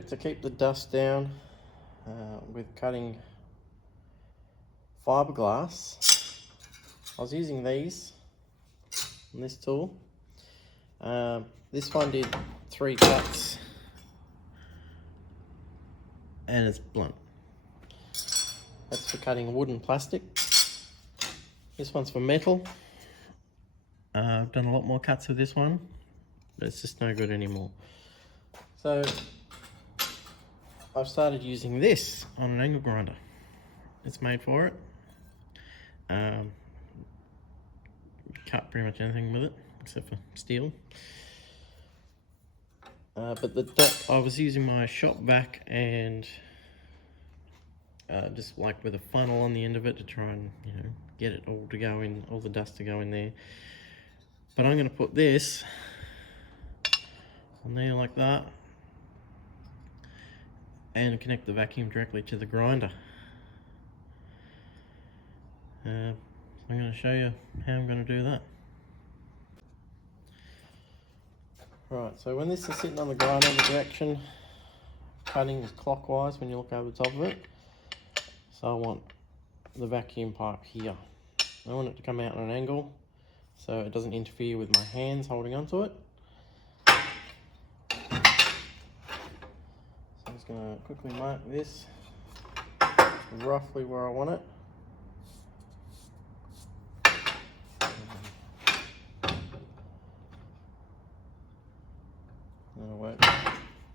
effort to keep the dust down with cutting fiberglass, I was using these on this tool. This one did 3 cuts and it's blunt. That's for cutting wood and plastic. This one's for metal. I've done a lot more cuts with this one, but it's just no good anymore. So I've started using this on an angle grinder. It's made for it. Cut pretty much anything with it except for steel. But I was using my shop vac and just like with a funnel on the end of it to try and, you know, get it all to go in, all the dust to go in there. But I'm going to put this on there like that and connect the vacuum directly to the grinder. I'm going to show you how I'm going to do that. Right, so when this is sitting on the grinder, the direction cutting is clockwise when you look over the top of it. So I want the vacuum pipe here. I want it to come out at an angle so it doesn't interfere with my hands holding onto it. So I'm just going to quickly mark this roughly where I want it.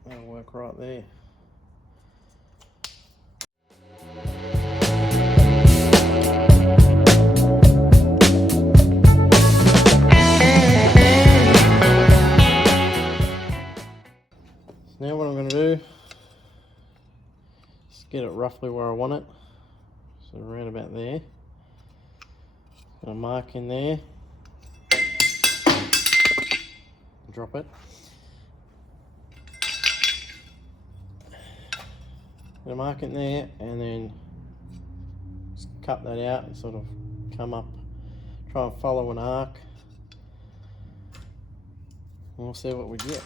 That'll work right there. So now what I'm going to do is get it roughly where I want it. So around about there. Got a mark in there. Drop it. Get a mark in there and then just cut that out and sort of come up, try and follow an arc. And we'll see what we get.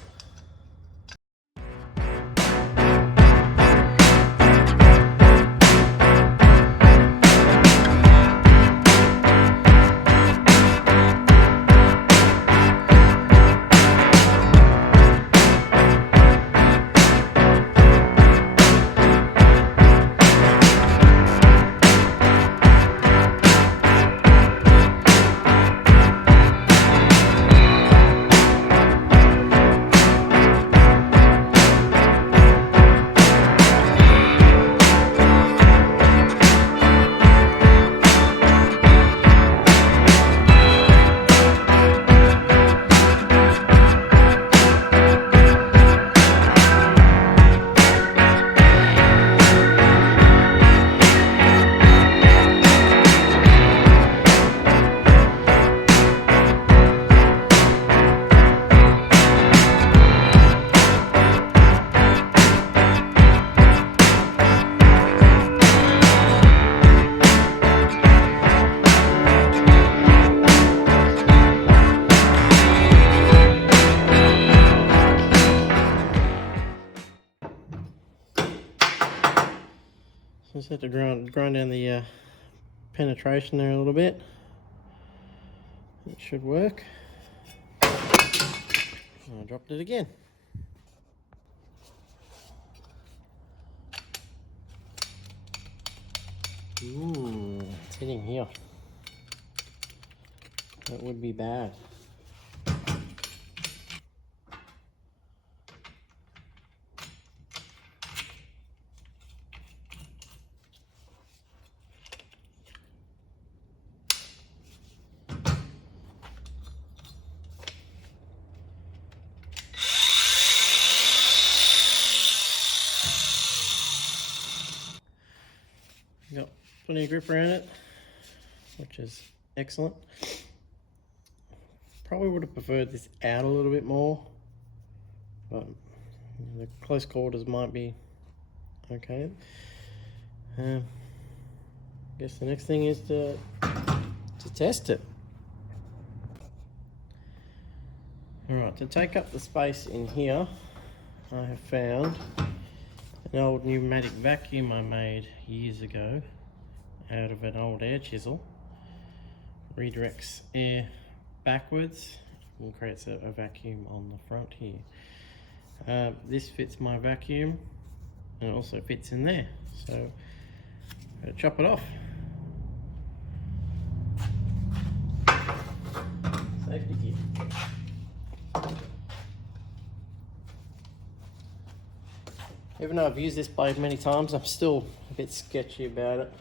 Just have to grind down the penetration there a little bit. It should work. I dropped it again. Ooh, it's hitting here. That would be bad. Got plenty of grip around it, which is excellent. Probably would have preferred this out a little bit more, but the close quarters might be okay. Guess the next thing is to test it. All right, to take up the space in here, I have found An old pneumatic vacuum I made years ago out of an old air chisel. Redirects air backwards and creates a vacuum on the front here. This fits my vacuum and it also fits in there, so I'm going to chop it off. Safety gear. Even though I've used this blade many times, I'm still a bit sketchy about it.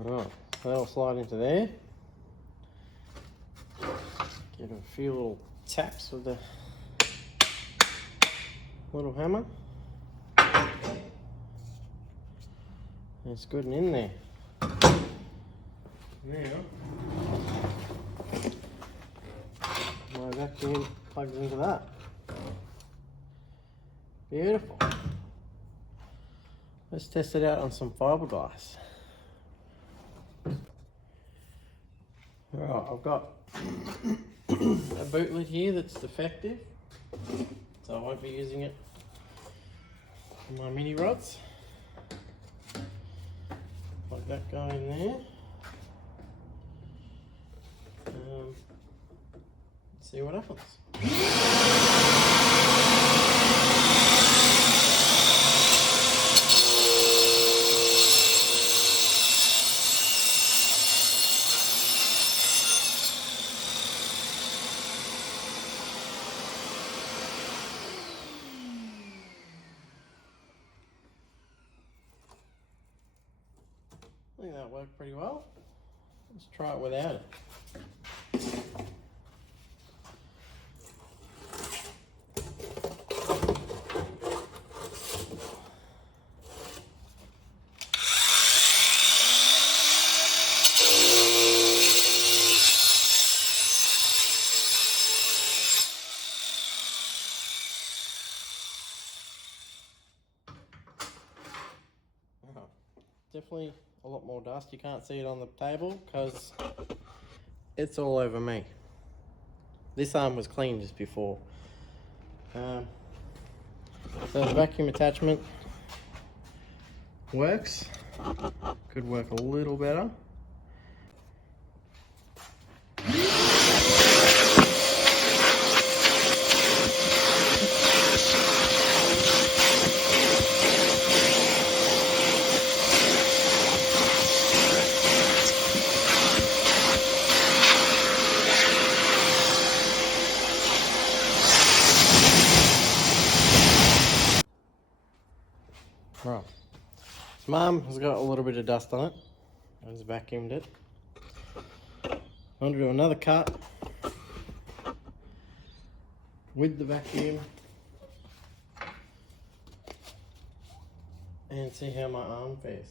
Alright, that'll slide into there. Give it a few little taps with the little hammer. It's good and in there. Now, my vacuum plugs into that. Beautiful. Let's test it out on some fiberglass. Right, I've got a boot lid here that's defective, so I won't be using it for my mini rods. Plug that guy in there. See what happens. I think that worked pretty well. Let's try it without it. Definitely a lot more dust. You can't see it on the table because it's all over me. This arm was clean just before. So the vacuum attachment works. Could work a little better. Right, Mum has got a little bit of dust on it. I just vacuumed it. I'm going to do another cut with the vacuum and see how my arm fares.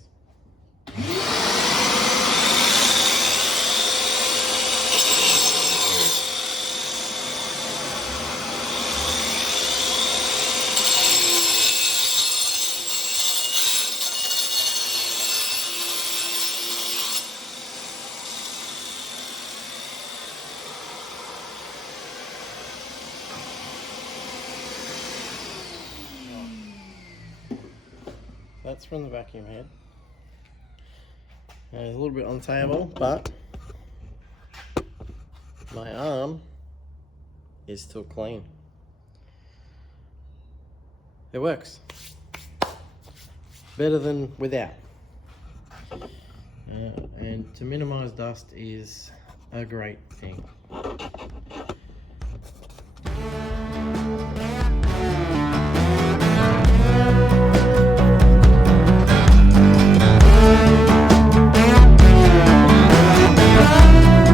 That's from the vacuum head. It's a little bit unstable, but my arm is still clean. It works. Better than without. And to minimize dust is a great thing.